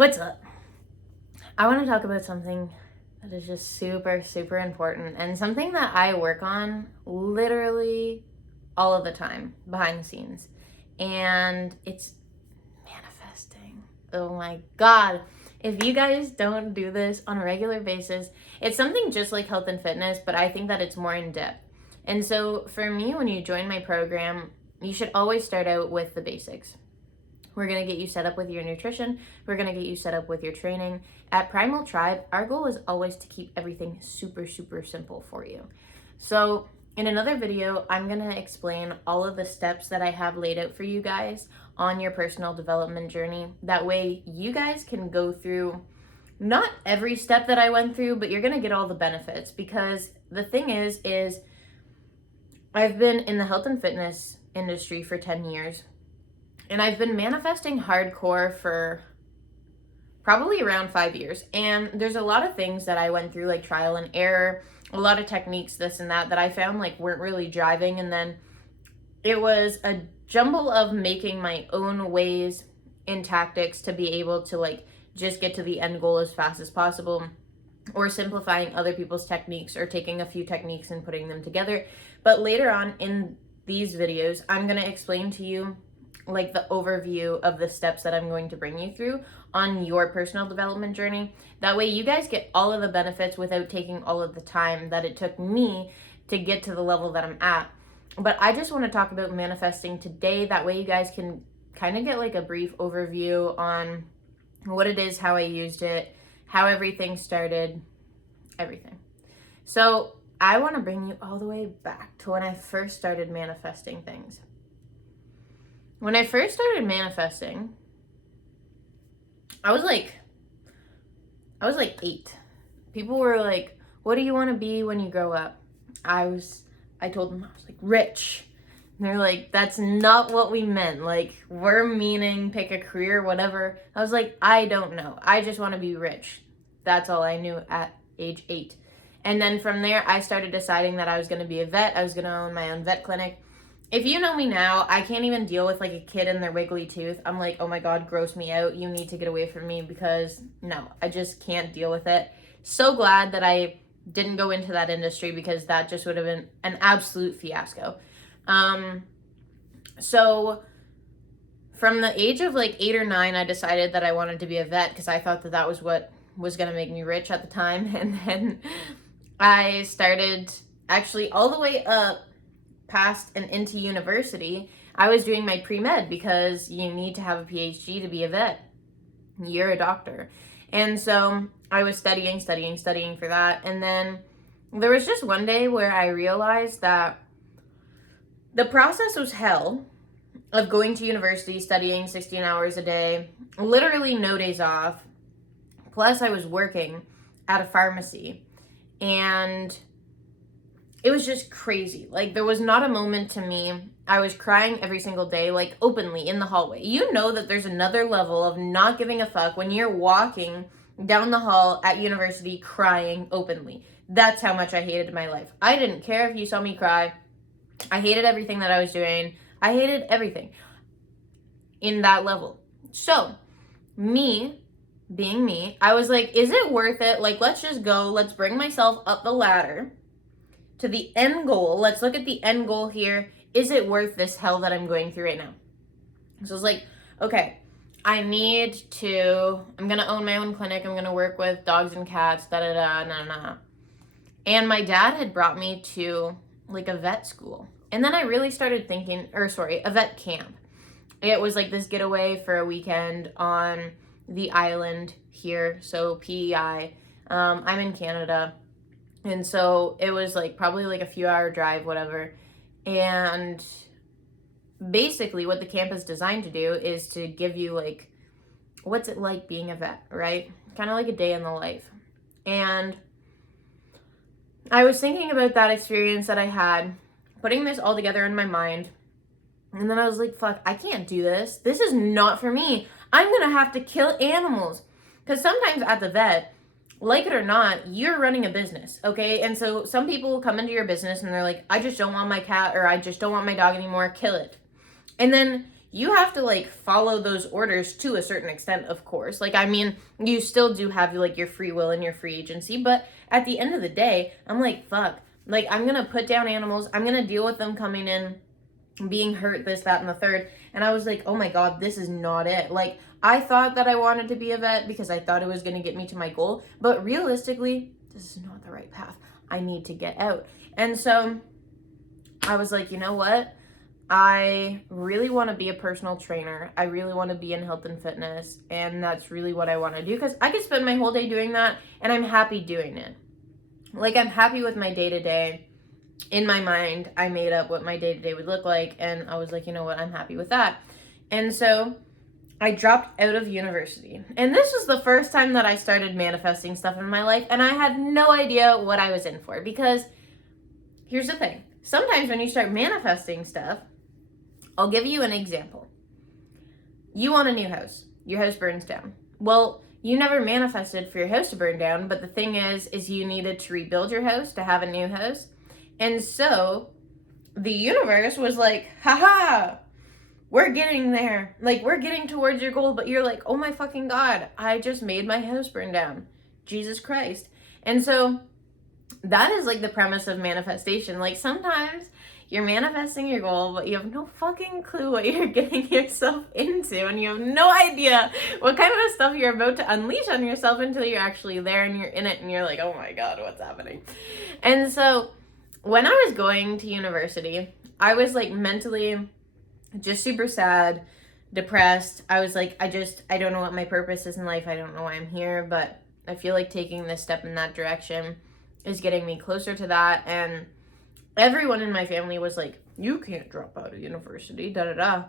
What's up? I want to talk about something that is just super, super important and something that I work on literally all of the time behind the scenes. And it's manifesting. Oh my God. If you guys don't do this on a regular basis, it's something just like health and fitness, but I think that it's more in depth. And so for me, when you join my program, you should always start out with the basics. We're going to get you set up with your nutrition. We're going to get you set up with your training. At Primal Tribe, our goal is always to keep everything super, super simple for you. So in another video, I'm going to explain all of the steps that I have laid out for you guys on your personal development journey. That way you guys can go through not every step that I went through, but you're going to get all the benefits, because the thing is I've been in the health and fitness industry for 10 years. And I've been manifesting hardcore for probably around 5 years. And there's a lot of things that I went through, like trial and error, a lot of techniques, this and that I found like weren't really driving. And then it was a jumble of making my own ways and tactics to be able to like just get to the end goal as fast as possible, or simplifying other people's techniques, or taking a few techniques and putting them together. But later on in these videos, I'm going to explain to you like the overview of the steps that I'm going to bring you through on your personal development journey. That way you guys get all of the benefits without taking all of the time that it took me to get to the level that I'm at. But I just want to talk about manifesting today. That way you guys can kind of get like a brief overview on what it is, how I used it, how everything started, everything. So I want to bring you all the way back to when I first started manifesting things. When I first started manifesting, I was like 8. People were like, what do you want to be when you grow up? I told them I was like rich. And they're like, that's not what we meant. Like, we're meaning pick a career, whatever. I was like, I don't know. I just want to be rich. That's all I knew at age 8. And then from there, I started deciding that I was going to be a vet. I was going to own my own vet clinic. If you know me now, I can't even deal with like a kid and their wiggly tooth. I'm like, oh my God, gross me out. You need to get away from me, because no, I just can't deal with it. So glad that I didn't go into that industry, because that just would have been an absolute fiasco. So from the age of like 8 or 9, I decided that I wanted to be a vet, because I thought that that was what was going to make me rich at the time. And then I started actually all the way up past and into university. I was doing my pre-med, because you need to have a PhD to be a vet. You're a doctor. And so I was studying for that. And then there was just one day where I realized that the process was hell of going to university, studying 16 hours a day, literally no days off. Plus I was working at a pharmacy, and it was just crazy. Like, there was not a moment to me. I was crying every single day, like openly in the hallway. You know that there's another level of not giving a fuck when you're walking down the hall at university crying openly. That's how much I hated my life. I didn't care if you saw me cry. I hated everything that I was doing. I hated everything in that level. So, me being me, I was like, is it worth it? Like, let's just go. Let's bring myself up the ladder to the end goal. Let's look at the end goal here. Is it worth this hell that I'm going through right now? So I was like, okay, I'm gonna own my own clinic. I'm gonna work with dogs and cats, nah. And my dad had brought me to like a vet school. And then I really started thinking, a vet camp. It was like this getaway for a weekend on the island here. So PEI, I'm in Canada. And so it was like probably like a few hour drive, whatever. And basically what the camp is designed to do is to give you like, what's it like being a vet, right? Kind of like a day in the life. And I was thinking about that experience that I had, putting this all together in my mind. And then I was like, fuck, I can't do this. This is not for me. I'm going to have to kill animals. Because sometimes at the vet, like it or not, you're running a business, okay? And so some people come into your business and they're like, I just don't want my cat, or I just don't want my dog anymore, kill it. And then you have to like follow those orders to a certain extent, of course. Like, I mean, you still do have like your free will and your free agency, but at the end of the day, I'm like, fuck, like, I'm gonna put down animals, I'm gonna deal with them coming in, being hurt, this, that, and the third. And I was like, oh my God, this is not it. Like, I thought that I wanted to be a vet because I thought it was gonna get me to my goal, but realistically, this is not the right path. I need to get out. And so I was like, you know what? I really want to be a personal trainer. I really want to be in health and fitness. And that's really what I want to do, because I could spend my whole day doing that and I'm happy doing it. Like, I'm happy with my day-to-day. In my mind, I made up what my day-to-day would look like. And I was like, you know what? I'm happy with that. And so I dropped out of university. And this was the first time that I started manifesting stuff in my life. And I had no idea what I was in for, because here's the thing. Sometimes when you start manifesting stuff, I'll give you an example. You want a new house. Your house burns down. Well, you never manifested for your house to burn down, but the thing is you needed to rebuild your house to have a new house. And so the universe was like, haha, we're getting there. Like, we're getting towards your goal, but you're like, oh my fucking God, I just made my house burn down. Jesus Christ. And so that is like the premise of manifestation. Like, sometimes you're manifesting your goal, but you have no fucking clue what you're getting yourself into, and you have no idea what kind of stuff you're about to unleash on yourself until you're actually there and you're in it and you're like, oh my God, what's happening? And so when I was going to university, I was like mentally just super sad, depressed. I was like, I don't know what my purpose is in life. I don't know why I'm here, but I feel like taking this step in that direction is getting me closer to that. And everyone in my family was like, you can't drop out of university, da-da-da.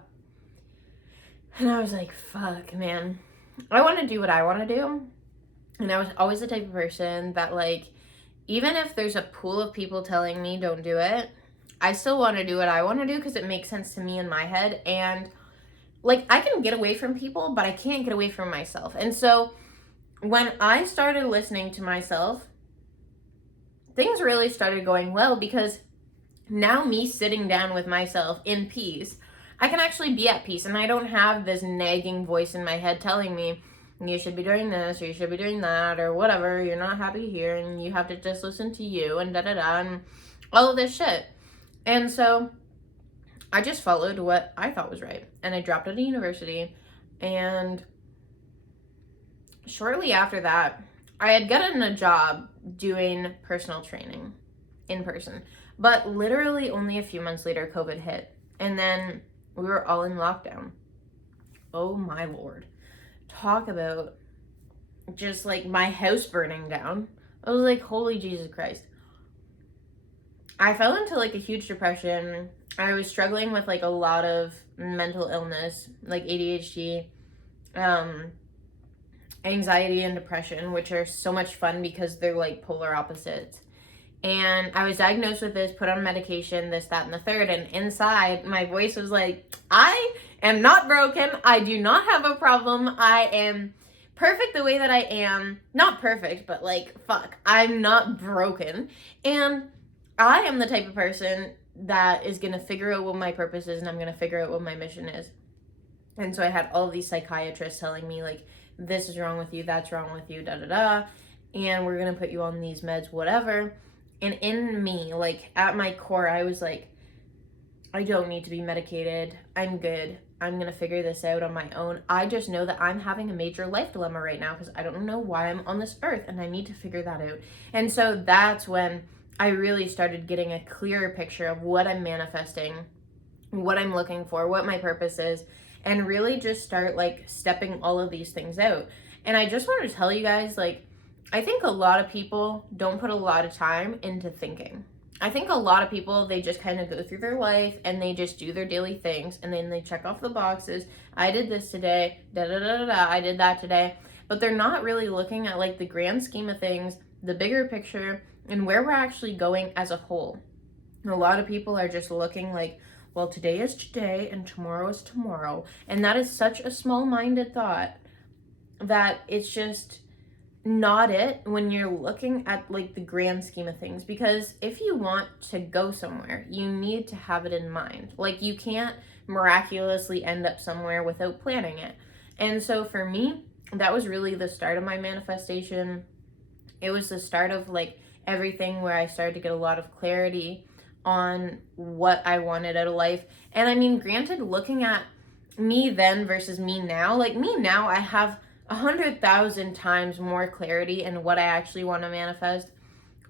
And I was like, fuck, man. I want to do what I want to do. And I was always the type of person that, like, even if there's a pool of people telling me don't do it, I still want to do what I want to do because it makes sense to me in my head. And, like, I can get away from people, but I can't get away from myself. And so when I started listening to myself, things really started going well, because now me sitting down with myself in peace, I can actually be at peace, and I don't have this nagging voice in my head telling me, you should be doing this, or you should be doing that, or whatever, you're not happy here, and you have to just listen to you, and da-da-da, and all of this shit. And so I just followed what I thought was right, and I dropped out of university, and shortly after that, I had gotten a job doing personal training in person. But literally only a few months later, COVID hit. And then we were all in lockdown. Oh my Lord. Talk about just like my house burning down. I was like, holy Jesus Christ. I fell into like a huge depression. I was struggling with like a lot of mental illness, like ADHD, anxiety and depression, which are so much fun because they're like polar opposites. And I was diagnosed with this, put on medication, this, that, and the third. And inside, my voice was like, I am not broken. I do not have a problem. I am perfect the way that I am. Not perfect, but like, fuck, I'm not broken. And I am the type of person that is going to figure out what my purpose is, and I'm going to figure out what my mission is. And so I had all of these psychiatrists telling me, like, this is wrong with you, that's wrong with you, da-da-da. And we're going to put you on these meds, whatever. And in me, like, at my core, I was like, I don't need to be medicated. I'm good. I'm going to figure this out on my own. I just know that I'm having a major life dilemma right now because I don't know why I'm on this earth, and I need to figure that out. And so that's when I really started getting a clearer picture of what I'm manifesting, what I'm looking for, what my purpose is, and really just start, like, stepping all of these things out. And I just wanted to tell you guys, like, I think a lot of people don't put a lot of time into thinking. I think a lot of people, they just kind of go through their life and they just do their daily things, and then they check off the boxes. I did this today, da-da-da-da-da, I did that today. But they're not really looking at, like, the grand scheme of things, the bigger picture, and where we're actually going as a whole. A lot of people are just looking like, well, today is today and tomorrow is tomorrow. And that is such a small-minded thought that it's just not it when you're looking at, like, the grand scheme of things. Because if you want to go somewhere, you need to have it in mind. Like, you can't miraculously end up somewhere without planning it. And so for me, that was really the start of my manifestation. It was the start of like everything, where I started to get a lot of clarity on what I wanted out of life. And I mean, granted, looking at me then versus me now, like me now, I have 100,000 times more clarity in what I actually want to manifest.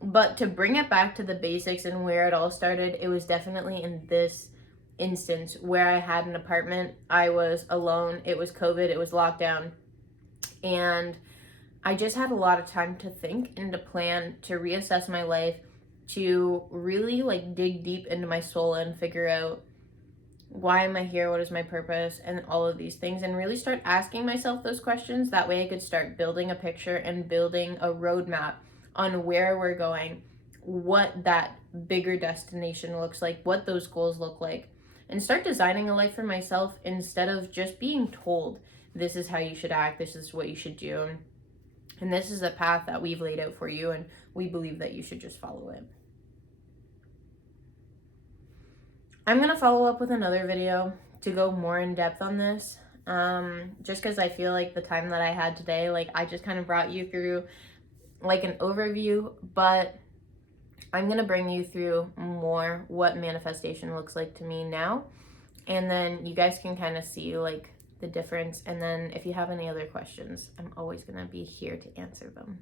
But to bring it back to the basics and where it all started, it was definitely in this instance where I had an apartment. I was alone. It was COVID. It was lockdown. And I just had a lot of time to think and to plan, to reassess my life, to really like dig deep into my soul and figure out, why am I here? What is my purpose? And all of these things, and really start asking myself those questions. That way I could start building a picture and building a roadmap on where we're going, what that bigger destination looks like, what those goals look like, and start designing a life for myself instead of just being told, this is how you should act, this is what you should do, and this is a path that we've laid out for you, and we believe that you should just follow it. I'm going to follow up with another video to go more in depth on this, just because I feel like the time that I had today, like I just kind of brought you through like an overview, but I'm going to bring you through more what manifestation looks like to me now, and then you guys can kind of see like the difference. And then if you have any other questions, I'm always going to be here to answer them.